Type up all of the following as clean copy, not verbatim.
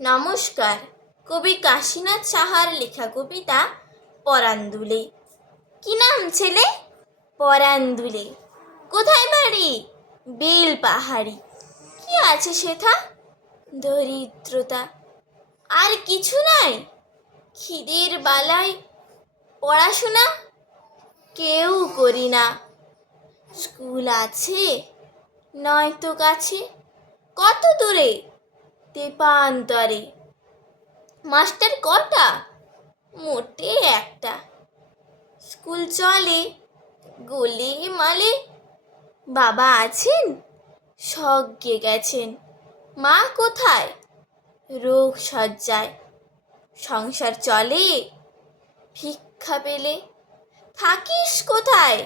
নমস্কার। কবি কাশীনাথ সাহার লেখা কবিতা পরাণ দুলে। কি নাম ছেলে? পরাণ দুলে। কোথায় বাড়ি? বেল পাহাড়ি। কি আছে সেথা? দরিদ্রতা, আর কিছু নাই। খিদের বালায় পড়াশোনা কেউ করি না। স্কুল আছে নয়তো কাছে, কত দূরে তেপান্তরে। মাস্টার কটা? মোটে একটা। স্কুল চলে গোলে মালে। বাবা আছেন, স্বর্গে গেছেন। মা কোথায়? রোগ শয্যায়। সংসার চলে ভিক্ষা পেলে। থাকিস কোথায়?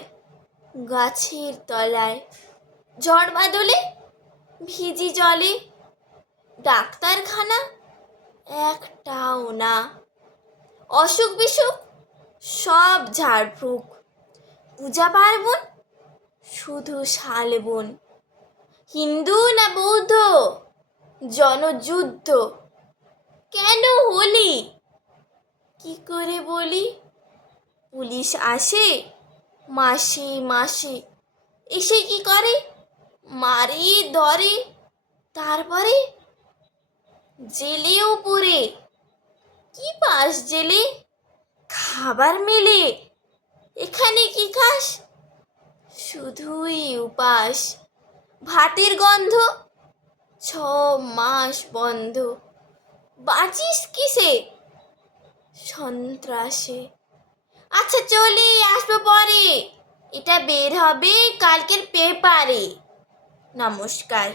গাছের তলায়। ঝড় বাদলে ভিজি জলে। ডাক্তারখানা একটাও না। অসুখ বিসুখ সব ঝাড়ফুঁক। পূজা পার্বণ শুধু শালবন। হিন্দু না বৌদ্ধ জনযুদ্ধ। কেন হলি কি করে বলি? পুলিশ আসে মাসে মাসে। এসে কি করে? মারে ধরে, তারপরে জেলেও পুরে। কি পাস জেলে? খাবার মেলে। এখানে কি খাস? শুধুই উপাস। ভাতের গন্ধ, 6 মাস বন্ধ। বাঁচিস কিসে? সন্ত্রাসে। আচ্ছা চলি, আসবো পরে। এটা বের হবে কালকের পেপারে। নমস্কার।